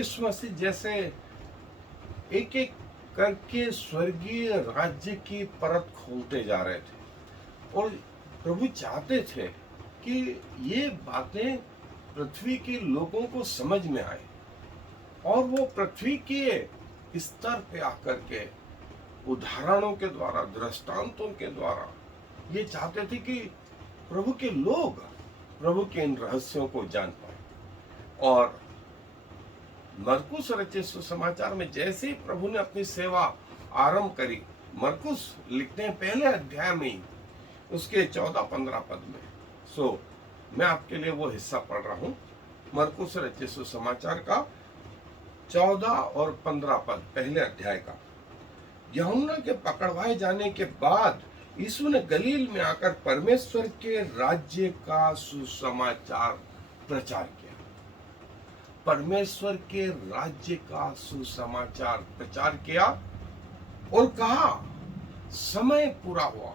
यीशु मसीह जैसे एक एक करके स्वर्गीय राज्य की परत खोलते जा रहे थे और प्रभु चाहते थे कि ये बातें पृथ्वी के लोगों को समझ में आए और वो पृथ्वी के स्तर पे आकर के उदाहरणों के द्वारा, दृष्टांतों के द्वारा ये चाहते थे कि प्रभु के लोग प्रभु के इन रहस्यों को जान पाए। और मरकुस रचित सुसमाचार में जैसे ही प्रभु ने अपनी सेवा आरंभ करी, मरकुस लिखते हैं पहले अध्याय में ही उसके 14-15 पद में। सो मैं आपके लिए वो हिस्सा पढ़ रहा हूं, मरकुस रचित सुसमाचार का 14 और 15 पद पहले अध्याय का। यूहन्ना के पकड़वाए जाने के बाद यीशु ने गलील में आकर परमेश्वर के राज्य का सुसमाचार प्रचार किया। परमेश्वर के राज्य का सुसमाचार प्रचार किया और कहा, समय पूरा हुआ,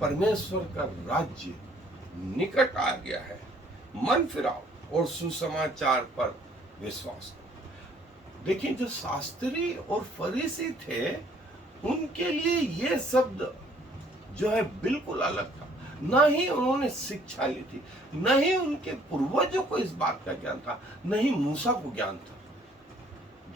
परमेश्वर का राज्य निकट आ गया है, मन फिराओ और सुसमाचार पर विश्वास करो। देखिए, जो शास्त्री और फरीसी थे उनके लिए यह शब्द जो है बिल्कुल अलग था। न ही उन्होंने शिक्षा ली थी, न ही उनके पूर्वजों को इस बात का ज्ञान था, न ही मूसा को ज्ञान था।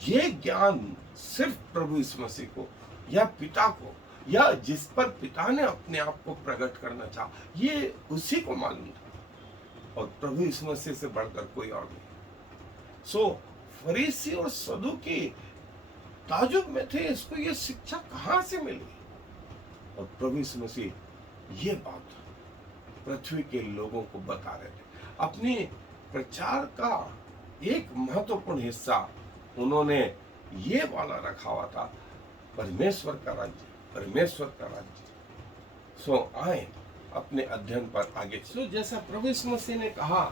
ये ज्ञान सिर्फ प्रभु यीशु मसीह को या पिता को या जिस पर पिता ने अपने आप को प्रकट करना चाहा, ये उसी को मालूम था और प्रभु यीशु मसीह से बढ़कर कोई और नहीं। सो फरीसी और सदूकी ताजुब में थे, इसको ये शिक्षा कहां से मिली। और प्रभु यीशु मसीह ये बात पृथ्वी के लोगों को बता रहे थे। अपने प्रचार का एक महत्वपूर्ण हिस्सा उन्होंने ये वाला रखा हुआ था, परमेश्वर का राज्य, परमेश्वर का राज्य। सो आए अपने अध्ययन पर आगे। सो जैसा प्रभु यीशु मसीह ने कहा,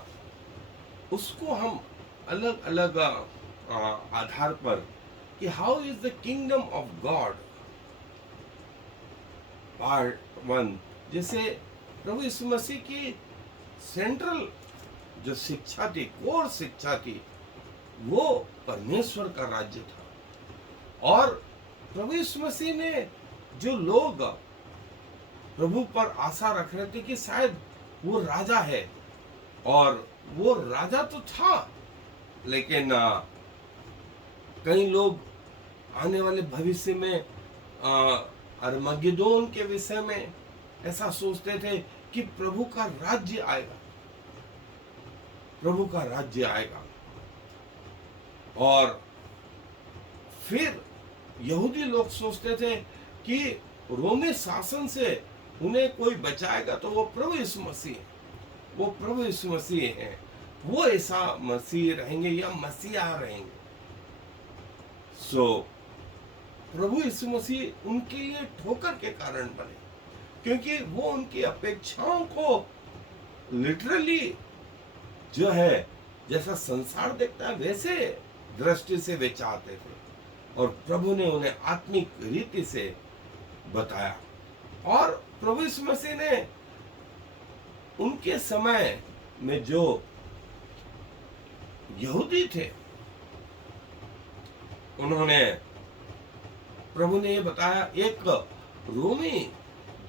उसको हम अलग अलग आधार पर कि how is the kingdom of God part 1, जैसे प्रभु यीशु मसीह की सेंट्रल जो शिक्षा थी, कोर शिक्षा थी, वो परमेश्वर का राज्य था। और प्रभु यीशु मसीह ने जो लोग प्रभु पर आशा रख रहे थे कि शायद वो राजा है, और वो राजा तो था, लेकिन कई लोग आने वाले भविष्य में अरमगेदोन के विषय में ऐसा सोचते थे कि प्रभु का राज्य आएगा, प्रभु का राज्य आएगा। और फिर यहूदी लोग सोचते थे कि रोमी शासन से उन्हें कोई बचाएगा तो वो प्रभु यीशु मसीह है, वो प्रभु यीशु मसीह है, वो ऐसा मसीह रहेंगे या मसीहा रहेंगे। सो प्रभु यीशु मसीह उनके लिए ठोकर के कारण बने, क्योंकि वो उनकी अपेक्षाओं को लिटरली जो है जैसा संसार देखता है वैसे दृष्टि से वे चाहते थे, और प्रभु ने उन्हें आत्मिक रीति से बताया। और प्रभु यीशु मसीह ने उनके समय में जो यहूदी थे, उन्होंने प्रभु ने ये बताया, एक रोमी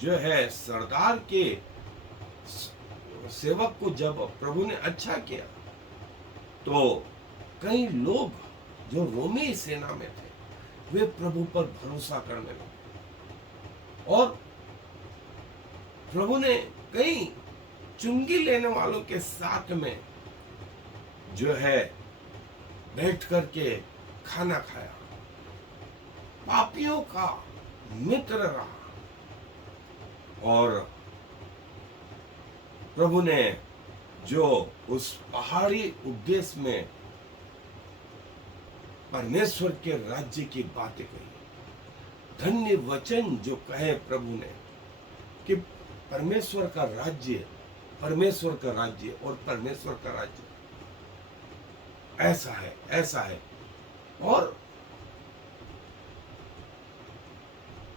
जो है सरदार के सेवक को जब प्रभु ने अच्छा किया तो कई लोग जो रोमी सेना में थे वे प्रभु पर भरोसा करने लगे, और प्रभु ने कई चुंगी लेने वालों के साथ में जो है बैठ करके खाना खाया, पापियों का मित्र रहा। और प्रभु ने जो उस पहाड़ी उपदेश में परमेश्वर के राज्य की बातें कही, धन्य वचन जो कहे प्रभु ने कि परमेश्वर का राज्य, परमेश्वर का राज्य और परमेश्वर का राज्य ऐसा है, ऐसा है। और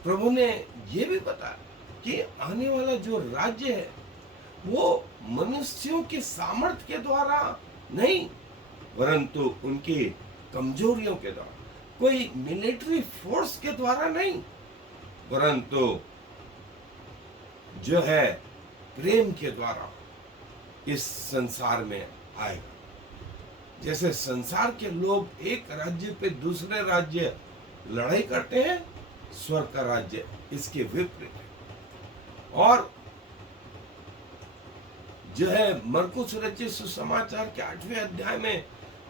प्रभु ने यह भी बताया कि आने वाला जो राज्य है वो मनुष्यों के सामर्थ्य के द्वारा नहीं, परंतु उनकी कमजोरियों के द्वारा, कोई मिलिट्री फोर्स के द्वारा नहीं, परंतु जो है प्रेम के द्वारा इस संसार में आएगा। जैसे संसार के लोग एक राज्य पे दूसरे राज्य लड़ाई करते हैं, स्वर्ग का राज्य इसके विपरीत है। और जो है मरकुस रचित सुसमाचार के 8वें अध्याय में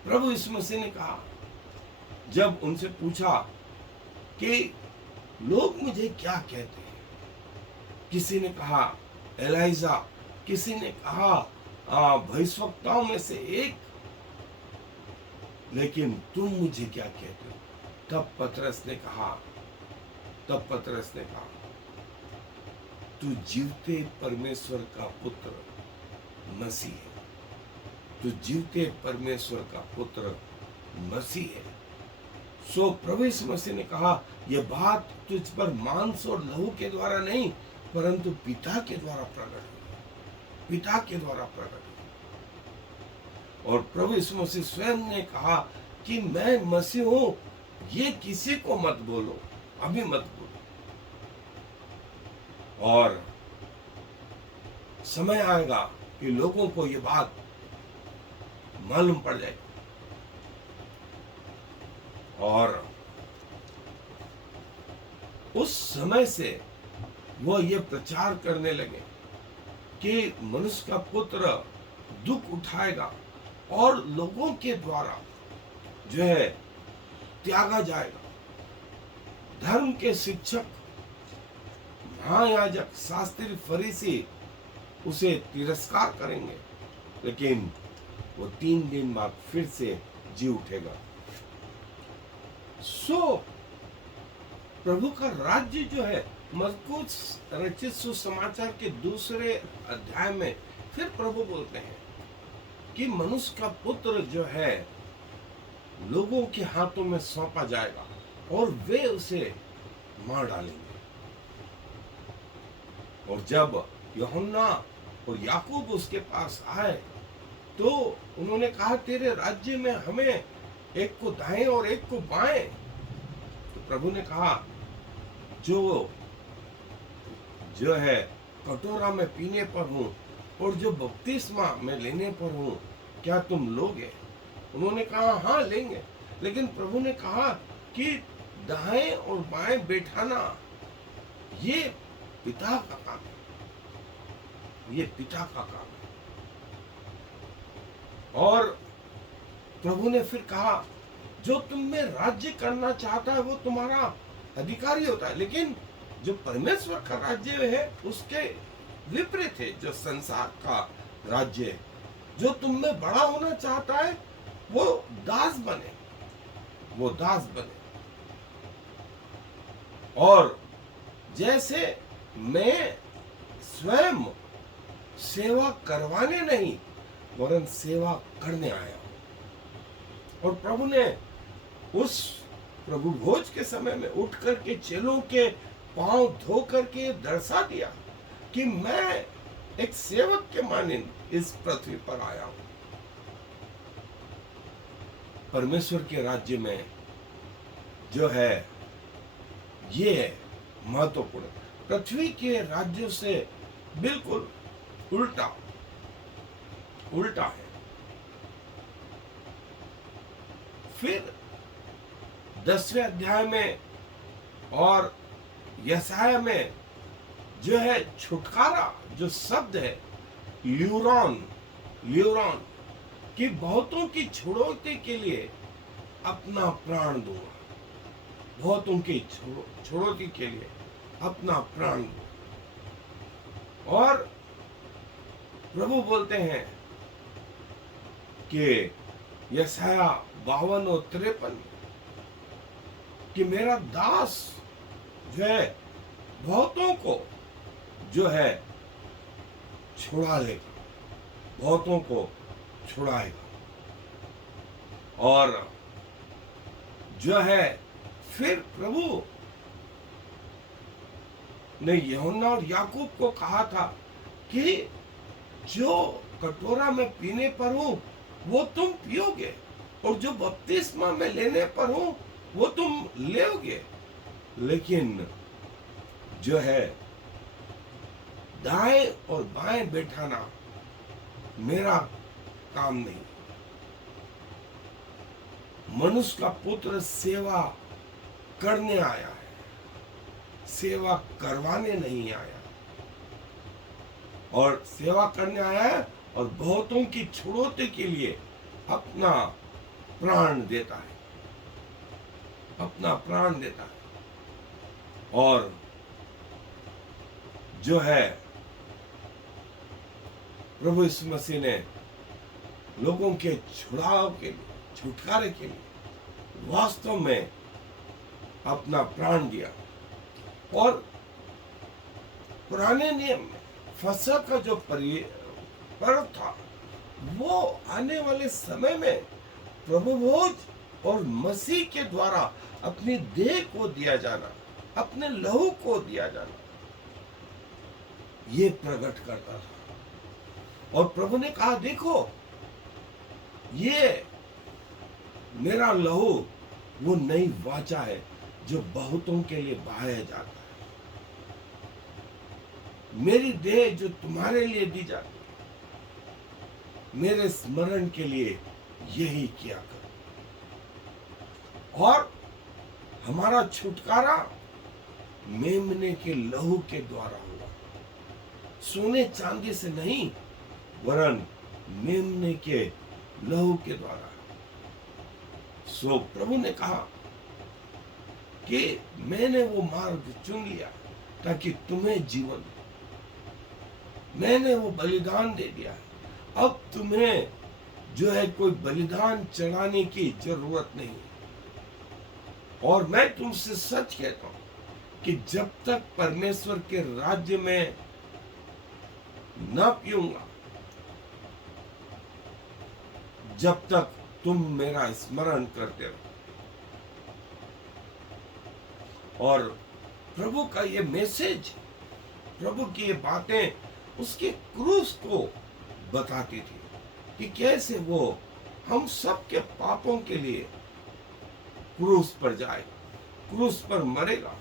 प्रभु यीशु मसीह ने कहा, जब उनसे पूछा कि लोग मुझे क्या कहते हैं, किसी ने कहा एलाइजा, किसी ने कहा भविष्यवक्ताओं में से एक, लेकिन तुम मुझे क्या कहते हो? तब पतरस ने कहा, तू जीवते परमेश्वर का पुत्र मसीह है, तू जीवते परमेश्वर का पुत्र मसीह है। सो प्रभु यीशु मसीह ने कहा, यह बात तुझ पर मांस और लहू के द्वारा नहीं, परंतु पिता के द्वारा प्रकट हुई, पिता के द्वारा प्रकट हुई। और प्रभु यीशु मसीह स्वयं ने कहा कि मैं मसीह हूं, ये किसी को मत बोलो, अभी मत बोलो। और समय आएगा कि लोगों को ये बात मालूम पड़ जाएगी और उस समय से वो ये प्रचार करने लगे कि मनुष्य का पुत्र दुख उठाएगा और लोगों के द्वारा जो है त्यागा जाएगा। धर्म के शिक्षक, महायाजक, शास्त्री, फरीसी उसे तिरस्कार करेंगे, लेकिन वो 3 दिन बाद फिर से जी उठेगा। सो प्रभु का राज्य जो है, मरकुस रचित सुसमाचार के 2 अध्याय में फिर प्रभु बोलते हैं कि मनुष्य का पुत्र जो है लोगों के हाथों में सौंपा जाएगा और वे उसे मार डालेंगे। और जब यूहन्ना और याकूब उसके पास आए तो उन्होंने कहा, तेरे राज्य में हमें एक को दाएं और एक को बाएं। तो प्रभु ने कहा, जो है कटोरा में पीने पर हूं और जो बपतिस्मा में लेने पर हूं, क्या तुम लोगे? उन्होंने कहा, हाँ लेंगे। लेकिन प्रभु ने कहा कि दाएं और बाएं बैठाना ये पिता का काम है, ये पिता का काम है। और प्रभु ने फिर कहा, जो तुम में राज्य करना चाहता है वो तुम्हारा अधिकारी होता है, लेकिन जो परमेश्वर का राज्य है उसके विपरीत है जो संसार का राज्य है। जो तुम में बड़ा होना चाहता है वो दास बने, वो दास बने। और जैसे मैं स्वयं सेवा करवाने नहीं वरन सेवा करने आया हूं। और प्रभु ने उस प्रभु भोज के समय में उठ करके चेलों के पांव धो करके दर्शा दिया कि मैं एक सेवक के मानिंद इस पृथ्वी पर आया हूं। परमेश्वर के राज्य में जो है ये महत्वपूर्ण, पृथ्वी के राज्यों से बिल्कुल उल्टा है। फिर 10वें अध्याय में और यशाया में जो है छुटकारा, जो शब्द है ल्यूरॉन कि बहुतों की छुड़ौती के लिए अपना प्राण दूंगा, बहुतों की छुड़ौती के लिए अपना प्राण दूंगा। और प्रभु बोलते हैं कि यशाया 52 और 53 कि मेरा दास जो है बहुतों को जो है छुड़ा लेगा, बहुतों को छुड़ाएगा। और जो है फिर प्रभु ने यूहन्ना और याकूब को कहा था कि जो कटोरा में पीने पर हूं वो तुम पियोगे और जो बपतिस्मा मैं लेने पर हूं वो तुम लोगे, लेकिन जो है दाएं और बाएं बैठाना मेरा काम नहीं। मनुष्य का पुत्र सेवा करने आया है, सेवा करवाने नहीं आया। और सेवा करने आया है और बहुतों की छुड़ौती के लिए अपना प्राण देता है, अपना प्राण देता है। और जो है प्रभु यीशु मसीह ने लोगों के छुड़ाव के लिए, छुटकारे के लिए वास्तव में अपना प्राण दिया। और पुराने नियम में फसह का जो पर्व था, वो आने वाले समय में प्रभु भोज और मसीह के द्वारा अपनी देह को दिया जाना, अपने लहू को दिया जाना, ये प्रकट करता था। और प्रभु ने कहा, देखो ये मेरा लहू वो नई वाचा है जो बहुतों के लिए बहाया जाता है। मेरी देह जो तुम्हारे लिए दी जाती है, मेरे स्मरण के लिए यही किया करो। और हमारा छुटकारा मेमने के लहू के द्वारा हुआ, सोने चांदी से नहीं, वरन मेमने के लहू के द्वारा। सो प्रभु ने कहा कि मैंने वो मार्ग चुन लिया ताकि तुम्हें जीवन, मैंने वो बलिदान दे दिया। अब तुम्हें जो है कोई बलिदान चढ़ाने की जरूरत नहीं। और मैं तुमसे सच कहता हूं कि जब तक परमेश्वर के राज्य में न पीऊंगा, जब तक तुम मेरा स्मरण करते रहो। और प्रभु का ये मैसेज, प्रभु की ये बातें उसके क्रूस को बताती थी कि कैसे वो हम सब के पापों के लिए क्रूस पर जाए, क्रूस पर मरेगा।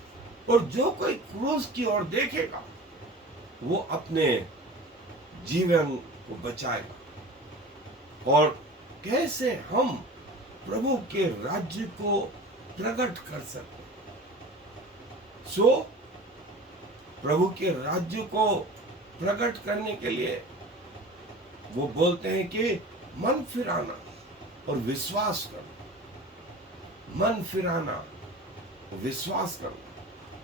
और जो कोई क्रूस की ओर देखेगा वो अपने जीवन को बचाएगा। और कैसे हम प्रभु के राज्य को प्रकट कर सकते। सो प्रभु के राज्य को प्रकट करने के लिए वो बोलते हैं कि मन फिराना और विश्वास करो, मन फिराना, विश्वास करो।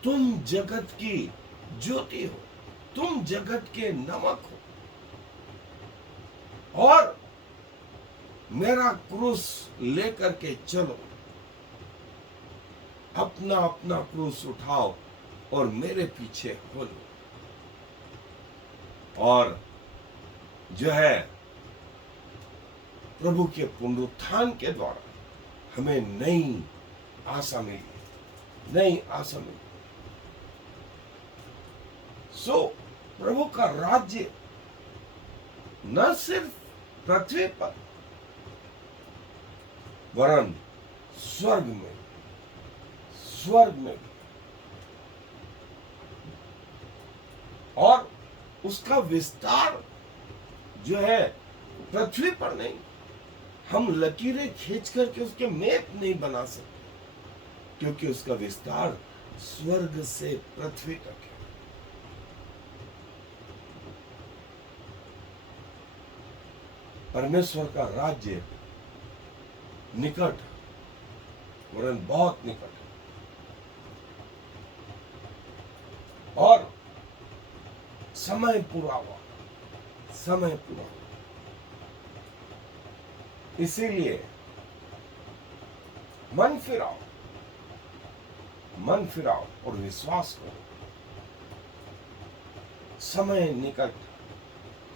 तुम जगत की ज्योति हो, तुम जगत के नमक हो। और मेरा क्रूस लेकर के चलो, अपना अपना क्रूस उठाओ और मेरे पीछे हो लो। और जो है प्रभु के पुनरुत्थान के द्वारा हमें नई आशा मिली, नई आशा मिली। सो प्रभु का राज्य न सिर्फ पृथ्वी पर वरन स्वर्ग में, स्वर्ग में। और उसका विस्तार जो है पृथ्वी पर नहीं, हम लकीरें खींच करके उसके मैप नहीं बना सकते, क्योंकि उसका विस्तार स्वर्ग से पृथ्वी तक है। परमेश्वर का राज्य निकट, वरन बहुत निकट है। और समय पूरा हुआ, समय पूरा हुआ। इसीलिए मन फिराओ, मन फिराओ और विश्वास करो। समय निकट,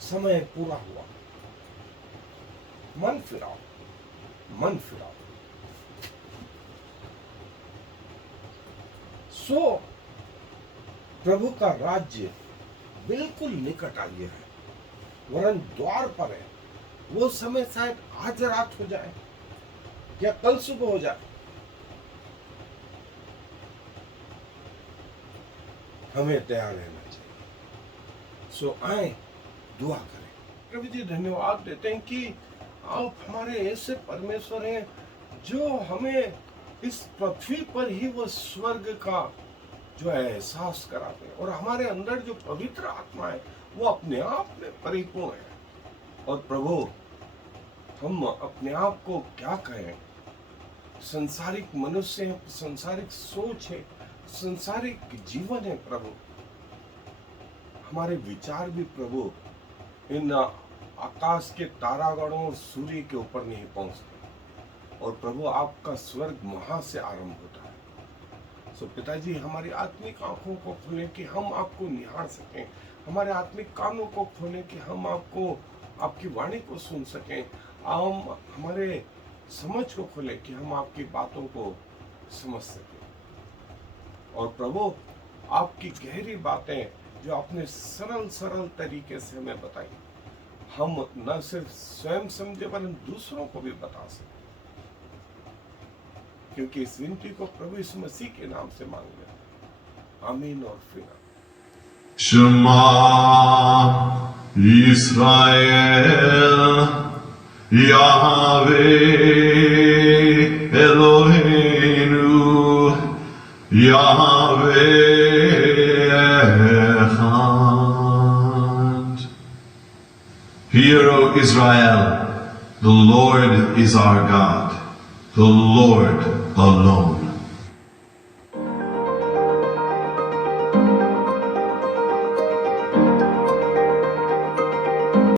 समय पूरा हुआ। मन फिराओ, मन फिराओ। सो प्रभु का राज्य बिल्कुल निकट आ गया है, वरन द्वार पर है। वो समय शायद आज रात हो जाए, या कल सुबह हो जाए, हमें तैयार रहना चाहिए। सो आए दुआ करें। प्रभु जी धन्यवाद देते हैं कि आप हमारे ऐसे परमेश्वर हैं जो हमें इस पृथ्वी पर ही वो स्वर्ग का जो है एहसास कराते हैं, और हमारे अंदर जो पवित्र आत्मा है वो अपने आप में परिपूर्ण है। और प्रभु हम अपने आप को क्या कहें, संसारिक मनुष्य है, संसारिक सोच है, संसारिक जीवन है प्रभु। हमारे विचार भी प्रभु इन आकाश के तारागणों और सूर्य के ऊपर नहीं पहुंचते, और प्रभु आपका स्वर्ग वहां से आरंभ होता है। सो पिताजी हमारी आत्मिक आंखों को खोलें कि हम आपको निहार सकें, हमारे आत्मिक कानों को खोलें कि हम आपको, आपकी वाणी को सुन सकें, हम हमारे समझ को खोलें कि हम आपकी बातों को समझ सकें। और प्रभु आपकी गहरी बातें जो आपने सरल सरल तरीके से हमें बताई, हम न सिर्फ स्वयं समझे वरन दूसरों को भी बता सकें, क्योंकि इस विनती को प्रभु यीशु मसीह के नाम से मांग लें, आमीन और फिर Shema Yisrael Yahweh Eloheinu Yahweh Echad. Hear, O Israel, the Lord is our God, the Lord alone.